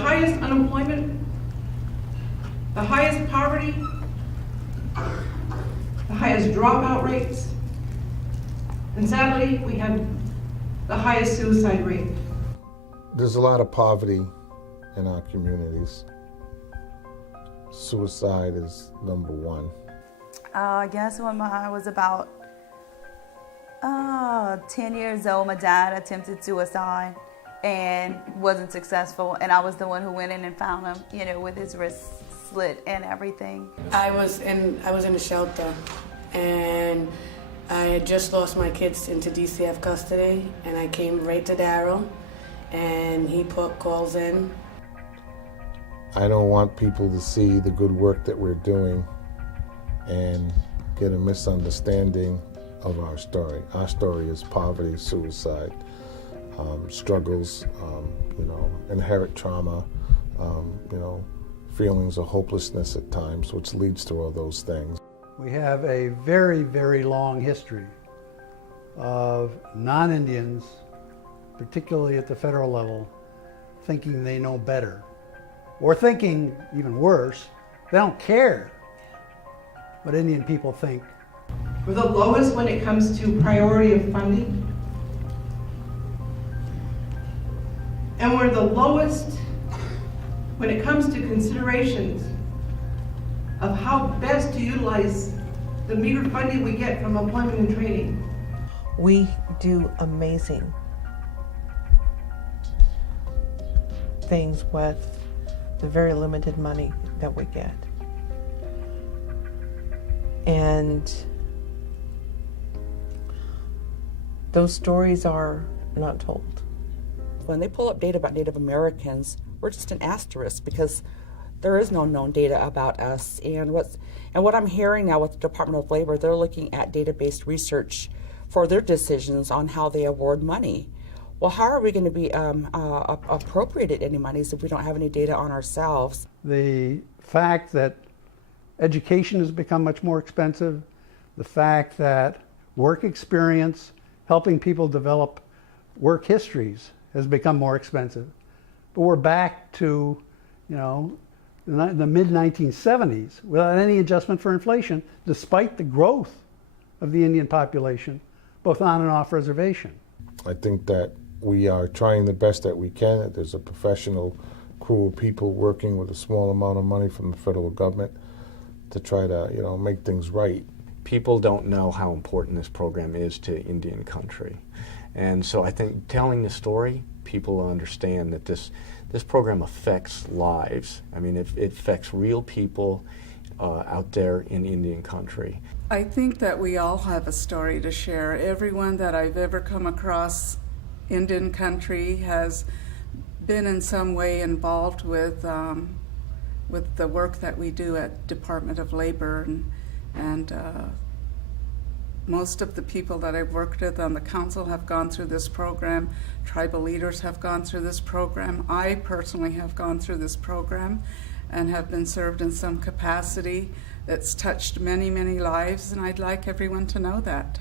highest unemployment, the highest poverty, the highest dropout rates, and sadly, we have the highest suicide rate. There's a lot of poverty in our communities. Suicide is number one. I guess when I was about 10 years old, my dad attempted suicide and wasn't successful, and I was the one who went in and found him, you know, with his wrist slit and everything. I was in a shelter, and I had just lost my kids into DCF custody, and I came right to Darryl, and he put calls in. I don't want people to see the good work that we're doing and get a misunderstanding of our story. Our story is poverty, suicide, struggles, inherent trauma, feelings of hopelessness at times, which leads to all those things. We have a very, very long history of non-Indians, particularly at the federal level, thinking they know better, or thinking, even worse, they don't care what Indian people think. We're the lowest when it comes to priority of funding. And we're the lowest when it comes to considerations of how best to utilize the meager funding we get from employment and training. We do amazing things with the very limited money that we get. And those stories are not told. When they pull up data about Native Americans, we're just an asterisk because there is no known data about us. And what I'm hearing now with the Department of Labor, they're looking at data-based research for their decisions on how they award money. Well, how are we going to be appropriated any monies if we don't have any data on ourselves? The fact that education has become much more expensive, the fact that work experience, helping people develop work histories has become more expensive. But we're back to, the mid-1970s without any adjustment for inflation, despite the growth of the Indian population, both on and off reservation. I think that we are trying the best that we can. There's a professional crew of people working with a small amount of money from the federal government to try to, make things right. People don't know how important this program is to Indian country. And so I think telling the story, people understand that this program affects lives. I mean, it affects real people out there in Indian country. I think that we all have a story to share. Everyone that I've ever come across Indian country has been in some way involved with the work that we do at Department of Labor, and most of the people that I've worked with on the council have gone through this program. Tribal leaders have gone through this program. I personally have gone through this program and have been served in some capacity that's touched many, many lives, and I'd like everyone to know that.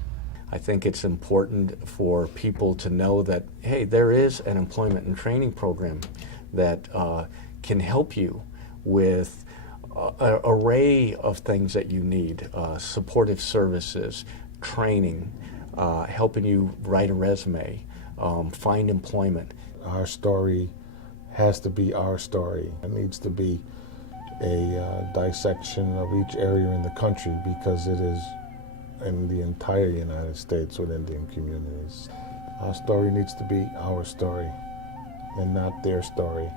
I think it's important for people to know that, hey, there is an employment and training program that can help you with an array of things that you need, supportive services, training, helping you write a resume, find employment. Our story has to be our story. It needs to be a dissection of each area in the country because it is in the entire United States with Indian communities. Our story needs to be our story and not their story.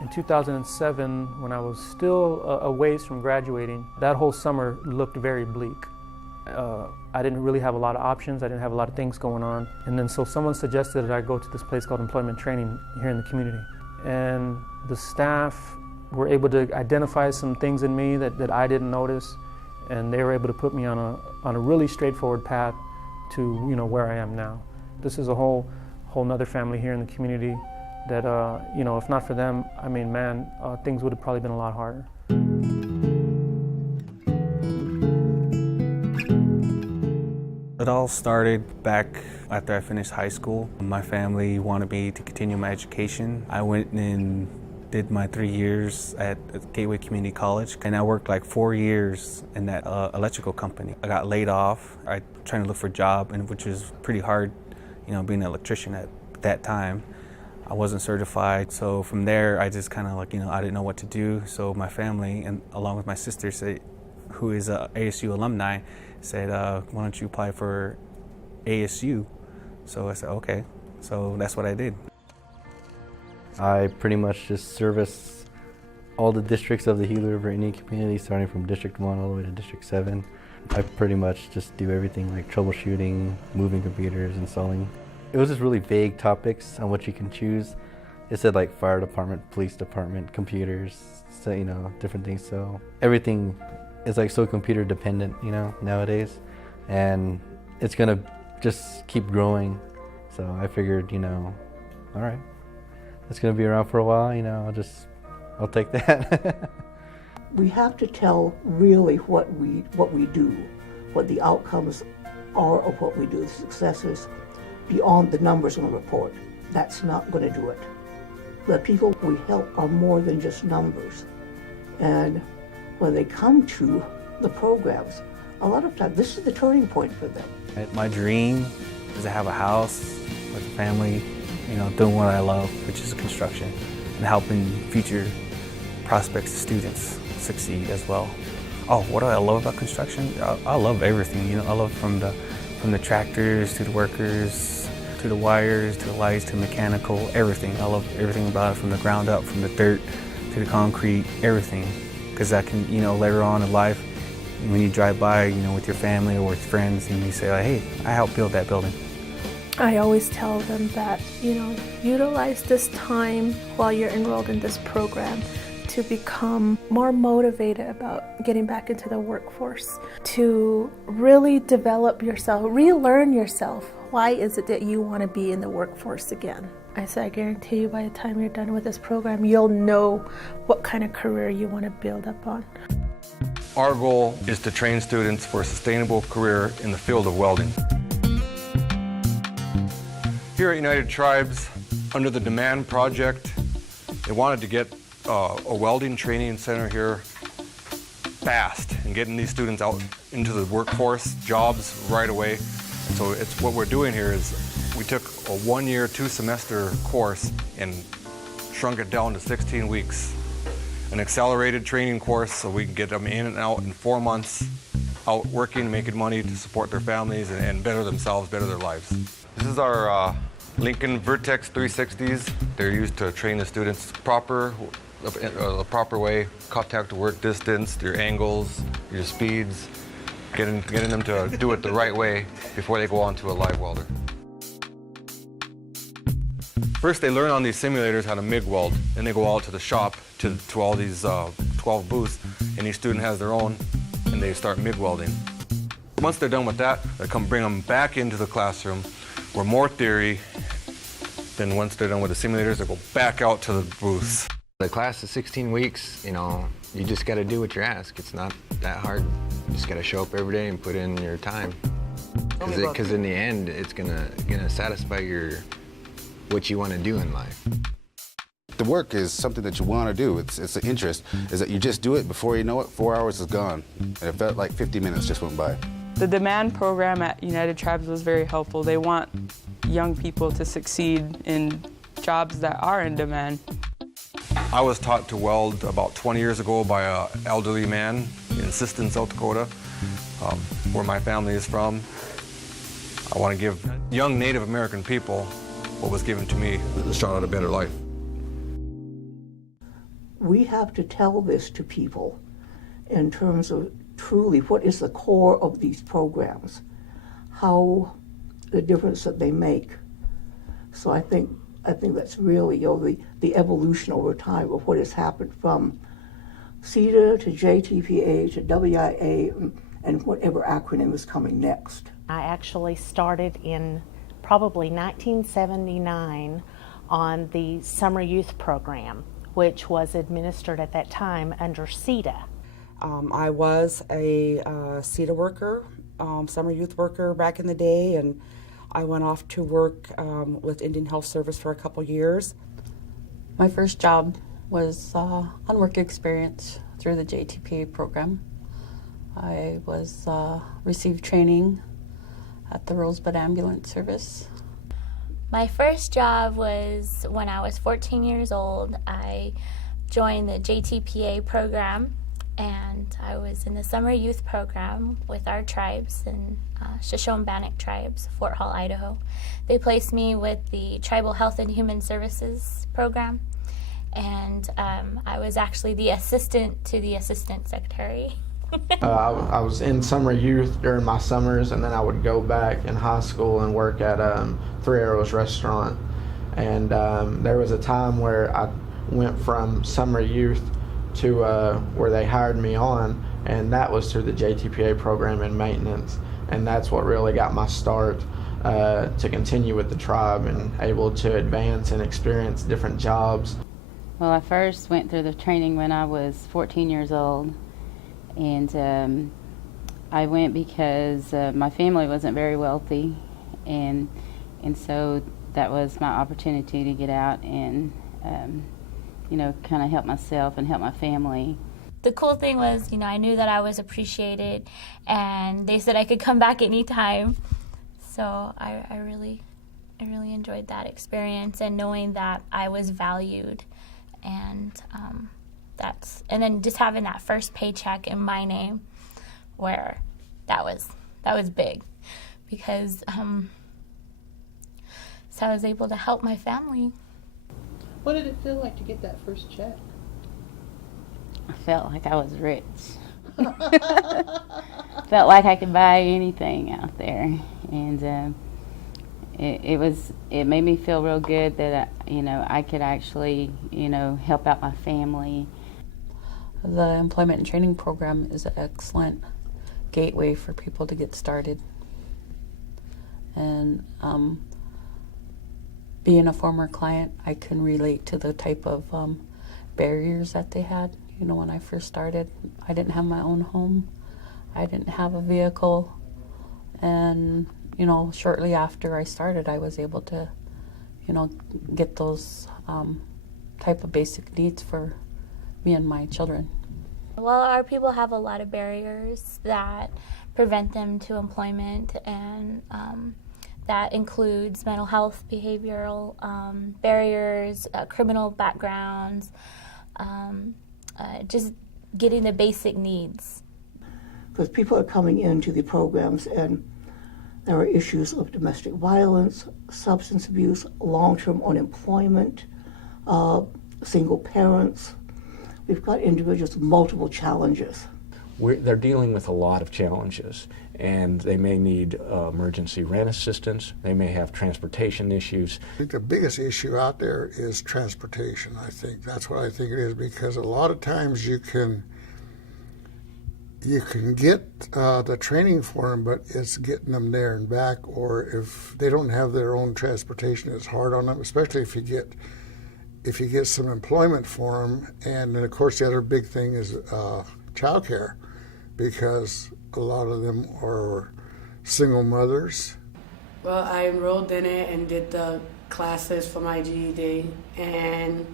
In 2007, when I was still a ways from graduating, that whole summer looked very bleak. I didn't really have a lot of options. I didn't have a lot of things going on. And then so someone suggested that I go to this place called employment training here in the community. and the staff were able to identify some things in me that I didn't notice, and they were able to put me on a really straightforward path to where I am now. This is a whole nother family here in the community that if not for them, I mean, man, things would have probably been a lot harder. It all started back after I finished high school. My family wanted me to continue my education. I went and did my 3 years at Gateway Community College, and I worked like 4 years in that electrical company. I got laid off. I trying to look for a job, and which was pretty hard, being an electrician at that time. I wasn't certified, so from there I just kind of I didn't know what to do. So my family, and along with my sister, who is a ASU alumni, said, why don't you apply for ASU? So I said, okay. So that's what I did. I pretty much just service all the districts of the Gila River Indian community, starting from District 1 all the way to District 7. I pretty much just do everything like troubleshooting, moving computers, installing. It was just really vague topics on what you can choose. It said like fire department, police department, computers, so, different things. So everything is like so computer dependent, nowadays. And it's gonna just keep growing. So I figured, all right, it's gonna be around for a while, I'll take that. We have to tell really what we do, what the outcomes are of what we do, the successes, beyond the numbers on the report. That's not going to do it. The people we help are more than just numbers. And when they come to the programs, a lot of times this is the turning point for them. My dream is to have a house with a family, doing what I love, which is construction, and helping future prospects students succeed as well. Oh, what do I love about construction? I love everything. I love from the tractors to the workers, to the wires, to the lights, to mechanical, everything. I love everything about it, from the ground up, from the dirt to the concrete, everything. Because that can, later on in life, when you drive by, with your family or with friends, and you say, hey, I helped build that building. I always tell them that, utilize this time while you're enrolled in this program to become more motivated about getting back into the workforce, to really develop yourself, relearn yourself. Why is it that you want to be in the workforce again? I said, I guarantee you by the time you're done with this program, you'll know what kind of career you want to build up on. Our goal is to train students for a sustainable career in the field of welding. Here at United Tribes, under the Demand Project, they wanted to get a welding training center here fast and getting these students out into the workforce, jobs right away. And so what we're doing here is we took a 1-year, 2-semester course and shrunk it down to 16 weeks. An accelerated training course so we can get them in and out in 4 months, out working, making money to support their families and better themselves, better their lives. This is our Lincoln Vertex 360s. They're used to train the students the proper way, contact to work distance, your angles, your speeds, getting them to do it the right way before they go on to a live welder. First, they learn on these simulators how to MIG weld. Then they go out to the shop to all these 12 booths, and each student has their own, and they start MIG welding. Once they're done with that, they bring them back into the classroom where more theory. Then once they're done with the simulators, they go back out to the booths. The class is 16 weeks, you just got to do what you're asked. It's not that hard. You just got to show up every day and put in your time. Because in the end, it's gonna satisfy what you want to do in life. The work is something that you want to do. It's an interest. Is that you just do it, before you know it, 4 hours is gone. And it felt like 50 minutes just went by. The Demand program at United Tribes was very helpful. They want young people to succeed in jobs that are in demand. I was taught to weld about 20 years ago by an elderly man in Asst, South Dakota, where my family is from. I want to give young Native American people what was given to me, a shot at a better life. We have to tell this to people in terms of truly what is the core of these programs, how the difference that they make. So I think I think that's really, the evolution over time of what has happened from CETA to JTPA to WIA and whatever acronym is coming next. I actually started in probably 1979 on the Summer Youth Program, which was administered at that time under CETA. I was a CETA worker, summer youth worker back in the day, and I went off to work with Indian Health Service for a couple years. My first job was on work experience through the JTPA program. I was received training at the Rosebud Ambulance Service. My first job was when I was 14 years old. I joined the JTPA program, and I was in the summer youth program with our tribes and Shoshone-Bannock tribes, Fort Hall, Idaho. They placed me with the Tribal Health and Human Services program, and I was actually the assistant to the assistant secretary. I was in summer youth during my summers, and then I would go back in high school and work at Three Arrows Restaurant. And there was a time where I went from summer youth to where they hired me on, and that was through the JTPA program in maintenance. And that's what really got my start to continue with the tribe and able to advance and experience different jobs. Well, I first went through the training when I was 14 years old. And I went because my family wasn't very wealthy, and so that was my opportunity to get out and kind of help myself and help my family. The cool thing was, I knew that I was appreciated, and they said I could come back anytime. So I really enjoyed that experience and knowing that I was valued, and and then just having that first paycheck in my name, where that was big, because so I was able to help my family. What did it feel like to get that first check? I felt like I was rich. Felt like I could buy anything out there, and it made me feel real good that I could actually help out my family. The employment and training program is an excellent gateway for people to get started. And being a former client, I can relate to the type of barriers that they had. When I first started, I didn't have my own home. I didn't have a vehicle. And, shortly after I started, I was able to, get those type of basic needs for me and my children. Well, our people have a lot of barriers that prevent them to employment, and that includes mental health, behavioral barriers, criminal backgrounds, just getting the basic needs. Because people are coming into the programs and there are issues of domestic violence, substance abuse, long-term unemployment, single parents. We've got individuals with multiple challenges. They're dealing with a lot of challenges, and they may need emergency rent assistance. They may have transportation issues. I think the biggest issue out there is transportation. I think that's what I think it is, because a lot of times you can get the training for them, but it's getting them there and back, or if they don't have their own transportation, it's hard on them, especially if you get some employment for them. And then, of course, the other big thing is child care, because a lot of them are single mothers. Well, I enrolled in it and did the classes for my GED, and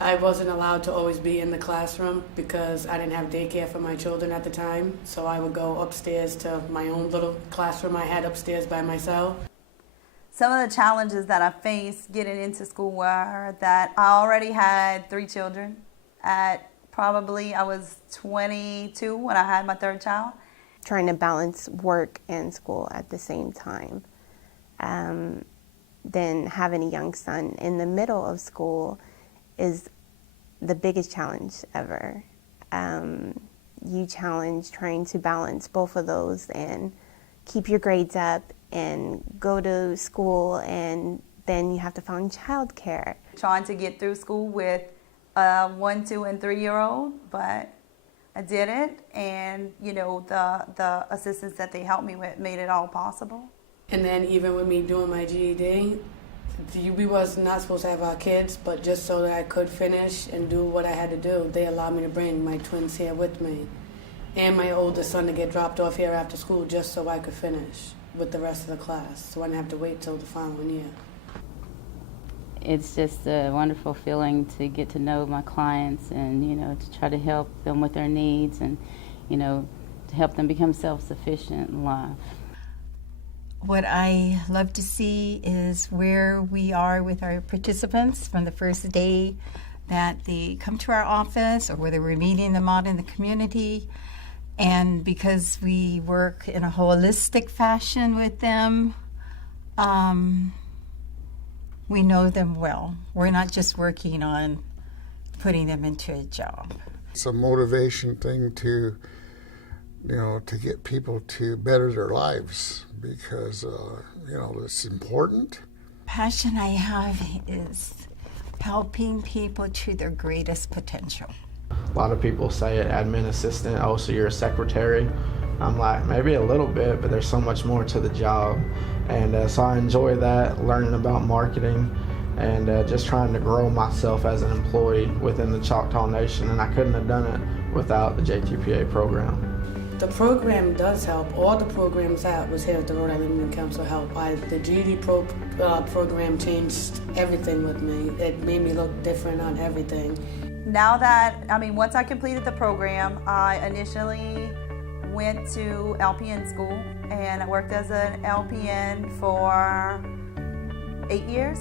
I wasn't allowed to always be in the classroom because I didn't have daycare for my children at the time, so I would go upstairs to my own little classroom I had upstairs by myself. Some of the challenges that I faced getting into school were that I already had 3 children. I was 22 when I had my 3rd child. Trying to balance work and school at the same time. Then having a young son in the middle of school is the biggest challenge ever. You challenge trying to balance both of those and keep your grades up and go to school and Then you have to find childcare. Trying to get through school with a 1, 2, and 3-year-old, but I did it, and you know, the assistance that they helped me with made it all possible. And then even with me doing my GED, we was not supposed to have our kids, but just so that I could finish and do what I had to do, they allowed me to bring my twins here with me and my oldest son to get dropped off here after school just so I could finish with the rest of the class, so I didn't have to wait till the following year. It's just a wonderful feeling to get to know my clients and, you know, to try to help them with their needs and, you know, to help them become self-sufficient in life. What I love to see is where we are with our participants from the first day that they come to our office or whether we're meeting them out in the community. And because we work in a holistic fashion with them, we know them well. We're not just working on putting them into a job. It's a motivation thing to, you know, to get people to better their lives because, you know, it's important. Passion I have is helping people to their greatest potential. A lot of people say it, admin assistant, oh, so you're a secretary. I'm like, maybe a little bit, but there's so much more to the job. And so I enjoy that, learning about marketing and just trying to grow myself as an employee within the Choctaw Nation. And I couldn't have done it without the JTPA program. The program does help. All the programs that was here at the Rhode Island Youth Council help. The GED program changed everything with me. It made me look different on everything. Now that, once I completed the program, I initially went to LPN school and I worked as an LPN for 8 years.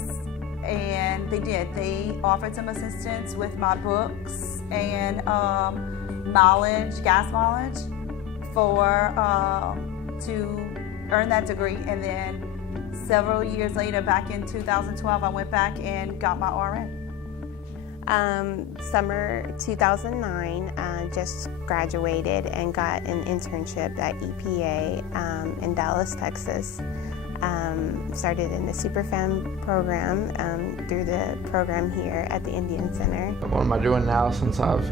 And they offered some assistance with my books and gas mileage to earn that degree. And then several years later, back in 2012, I went back and got my RN. Summer 2009, just graduated and got an internship at EPA in Dallas, Texas. Started in the Superfam program through the program here at the Indian Center. What am I doing now since I've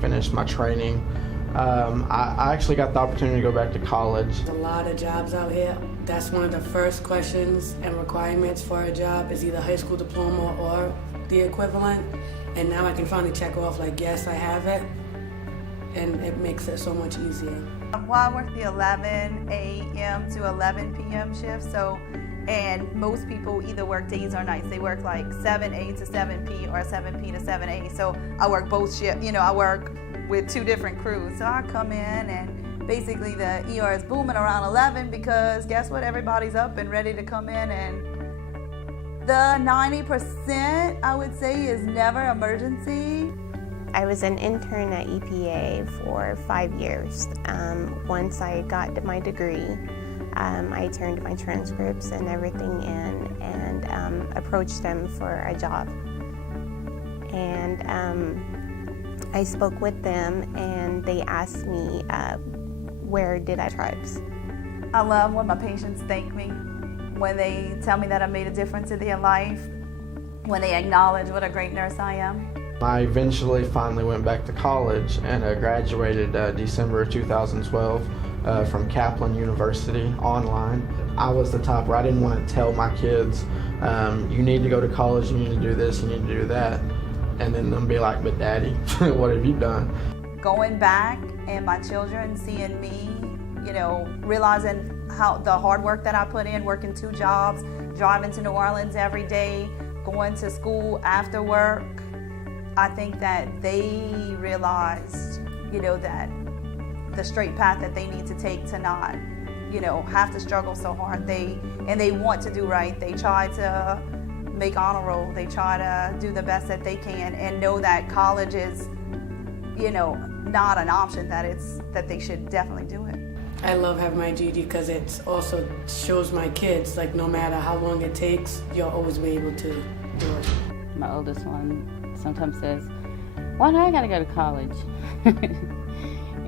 finished my training? I actually got the opportunity to go back to college. A lot of jobs out here. That's one of the first questions and requirements for a job is either high school diploma or the equivalent. And now I can finally check off like, yes, I have it. And it makes it so much easier. Well, I work the 11 a.m. to 11 p.m. shift, and most people either work days or nights. They work like 7A to 7P or 7P to 7A. So I work both shifts. I work with 2 different crews. So I come in and basically the ER is booming around 11 because guess what? Everybody's up and ready to come in, and the 90% I would say is never emergency. I was an intern at EPA for 5 years. Once I got my degree, I turned my transcripts and everything in and approached them for a job. And I spoke with them and they asked me, where did I tribes? I love when my patients thank me, when they tell me that I made a difference in their life, when they acknowledge what a great nurse I am. I eventually finally went back to college and graduated December 2012 from Kaplan University online. I was the type where I didn't want to tell my kids, you need to go to college, you need to do this, you need to do that. And then them be like, but daddy, what have you done? Going back and my children seeing me, realizing how the hard work that I put in, working 2 jobs, driving to New Orleans every day, going to school after work, I think that they realized, that the straight path that they need to take to not, have to struggle so hard. They want to do right. They try to make honor roll. They try to do the best that they can and know that college is, not an option, that they should definitely do it. I love having my GED because it also shows my kids, like, no matter how long it takes, you'll always be able to do it. My oldest one sometimes says, why do I gotta go to college?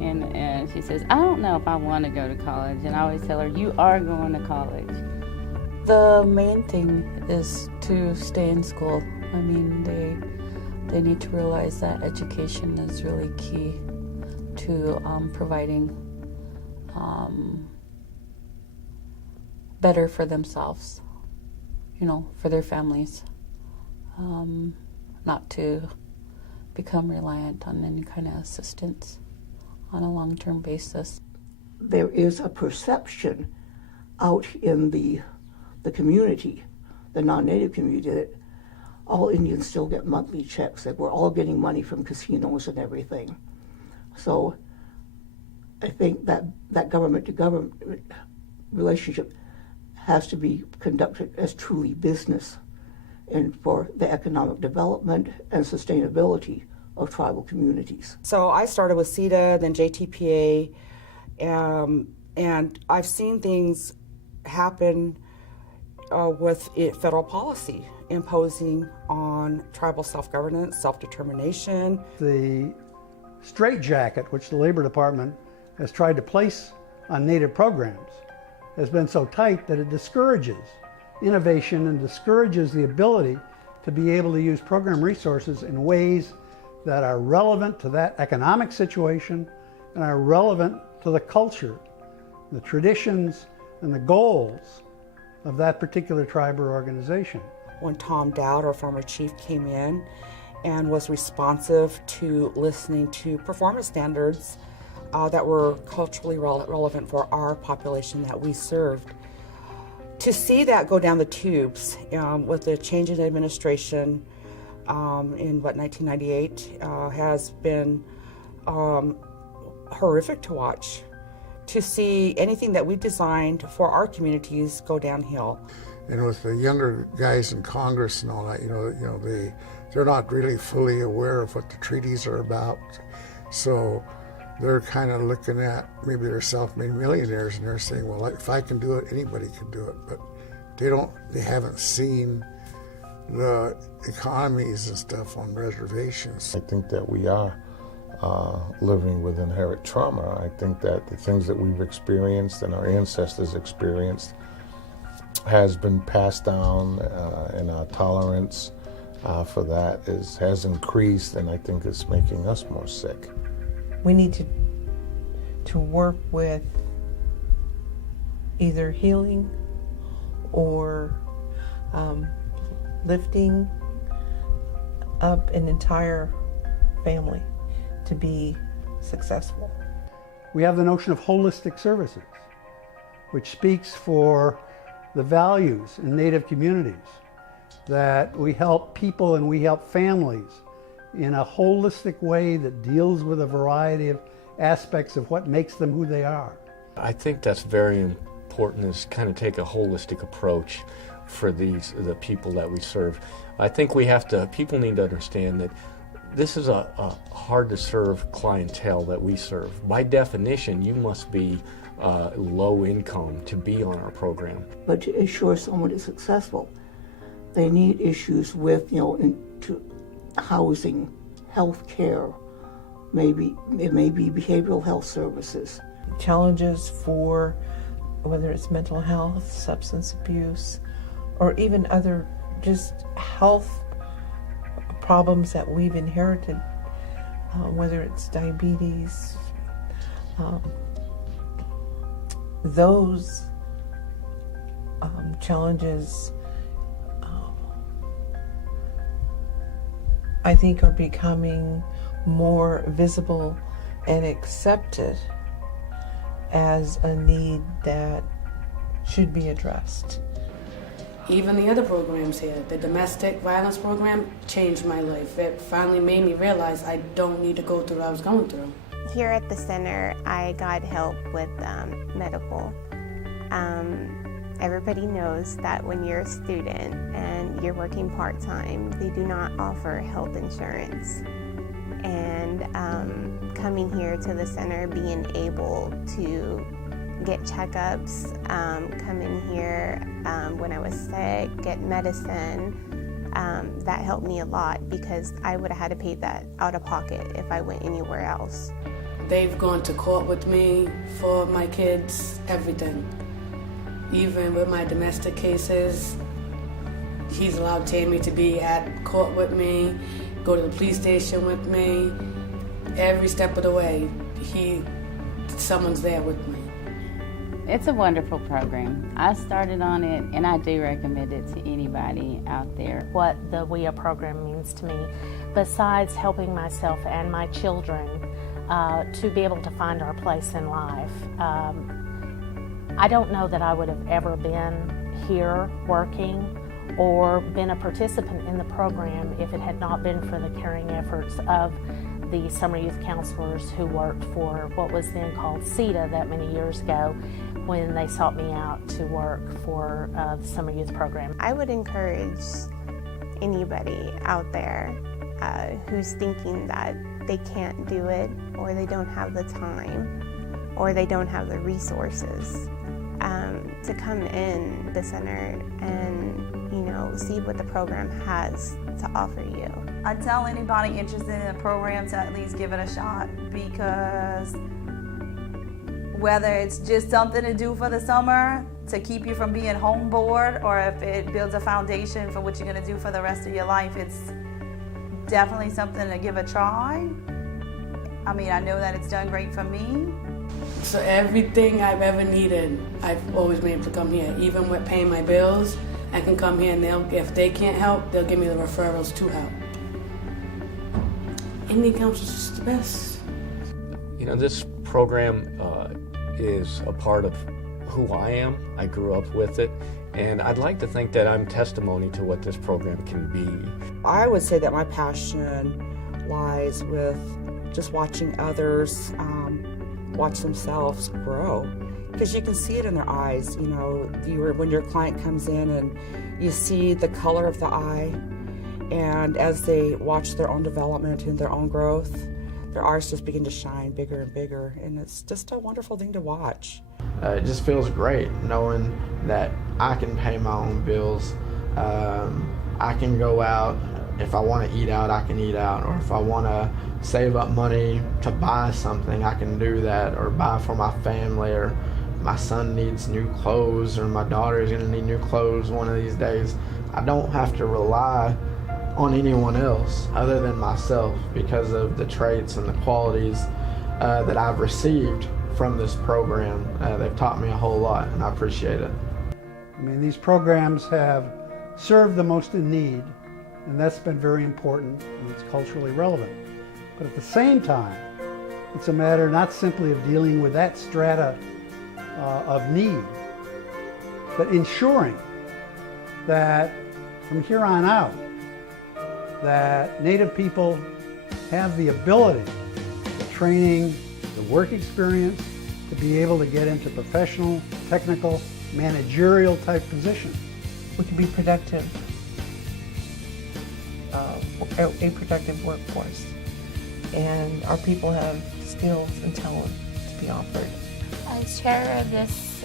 and she says, I don't know if I want to go to college. And I always tell her, you are going to college. The main thing is to stay in school. I mean, they need to realize that education is really key to providing better for themselves, you know, for their families, not to become reliant on any kind of assistance on a long-term basis. There is a perception out in the community, the non-native community, that all Indians still get monthly checks, that we're all getting money from casinos and everything. So I think that government-to-government relationship has to be conducted as truly business and for the economic development and sustainability of tribal communities. So I started with CETA, then JTPA, and I've seen things happen with federal policy imposing on tribal self-governance, self-determination. The straitjacket which the Labor Department has tried to place on Native programs has been so tight that it discourages innovation and discourages the ability to be able to use program resources in ways that are relevant to that economic situation and are relevant to the culture, the traditions, and the goals of that particular tribe or organization. When Tom Dowd, our former chief, came in and was responsive to listening to performance standards that were culturally relevant for our population that we served. To see that go down the tubes with the change in administration in 1998 has been horrific to watch. To see anything that we designed for our communities go downhill. And with the younger guys in Congress and all that, they're not really fully aware of what the treaties are about. So they're kind of looking at, maybe they're self-made millionaires, and they're saying, well, if I can do it, anybody can do it. But they haven't seen the economies and stuff on reservations. I think that we are living with inherent trauma. I think that the things that we've experienced and our ancestors experienced has been passed down, and our tolerance for that has increased, and I think it's making us more sick. We need to work with either healing or lifting up an entire family to be successful. We have the notion of holistic services, which speaks for the values in Native communities, that we help people and we help families in a holistic way that deals with a variety of aspects of what makes them who they are. I think that's very important, is kind of take a holistic approach for the people that we serve. I think people need to understand that this is a hard to serve clientele that we serve. By definition, you must be low income to be on our program. But to ensure someone is successful, they need issues with, housing, health care, it may be behavioral health services. Challenges for whether it's mental health, substance abuse, or even other just health problems that we've inherited, whether it's diabetes, those challenges I think are becoming more visible and accepted as a need that should be addressed. Even the other programs here, the domestic violence program changed my life. It finally made me realize I don't need to go through what I was going through. Here at the center, I got help with medical. Everybody knows that when you're a student and you're working part-time, they do not offer health insurance. And coming here to the center, being able to get checkups, come in here when I was sick, get medicine, that helped me a lot because I would have had to pay that out of pocket if I went anywhere else. They've gone to court with me for my kids, everything. Even with my domestic cases, he's allowed Tammy to be at court with me, go to the police station with me. Every step of the way, someone's there with me. It's a wonderful program. I started on it, and I do recommend it to anybody out there. What the WIA program means to me, besides helping myself and my children to be able to find our place in life. I don't know that I would have ever been here working or been a participant in the program if it had not been for the caring efforts of the summer youth counselors who worked for what was then called CETA that many years ago, when they sought me out to work for the summer youth program. I would encourage anybody out there who's thinking that they can't do it, or they don't have the time, or they don't have the resources to come in the center and see what the program has to offer you. I tell anybody interested in the program to at least give it a shot, because whether it's just something to do for the summer to keep you from being home bored, or if it builds a foundation for what you're going to do for the rest of your life, it's definitely something to give a try. I mean, I know that it's done great for me. So everything I've ever needed, I've always been able to come here. Even with paying my bills, I can come here, and if they can't help, they'll give me the referrals to help. Indian Council is just the best. This program is a part of who I am. I grew up with it, and I'd like to think that I'm testimony to what this program can be. I would say that my passion lies with just watching others watch themselves grow, because you can see it in their eyes. When your client comes in and you see the color of the eye, and as they watch their own development and their own growth, their eyes just begin to shine bigger and bigger, and it's just a wonderful thing to watch. It just feels great knowing that I can pay my own bills. I can go out. If I want to eat out, I can eat out. Or if I want to save up money to buy something, I can do that. Or buy for my family, or my son needs new clothes, or my daughter is going to need new clothes one of these days. I don't have to rely on anyone else other than myself, because of the traits and the qualities that I've received from this program. They've taught me a whole lot, and I appreciate it. I mean, these programs have served the most in need, and that's been very important, and it's culturally relevant. But at the same time, it's a matter not simply of dealing with that strata of need, but ensuring that from here on out, that Native people have the ability, the training, the work experience to be able to get into professional, technical, managerial type positions. We can be productive, a productive workforce, and our people have skills and talent to be offered. As chair of this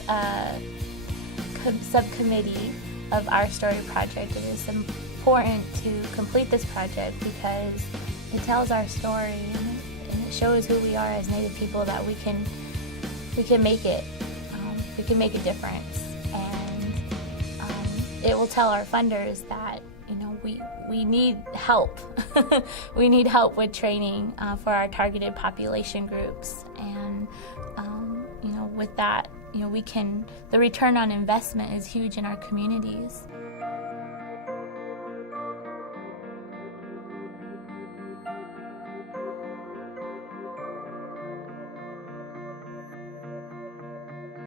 subcommittee of Our Story project, it is important to complete this project because it tells our story and it shows who we are as Native people, that we can make it, we can make a difference, and it will tell our funders that we need help. We need help with training for our targeted population groups, and with that, the return on investment is huge in our communities.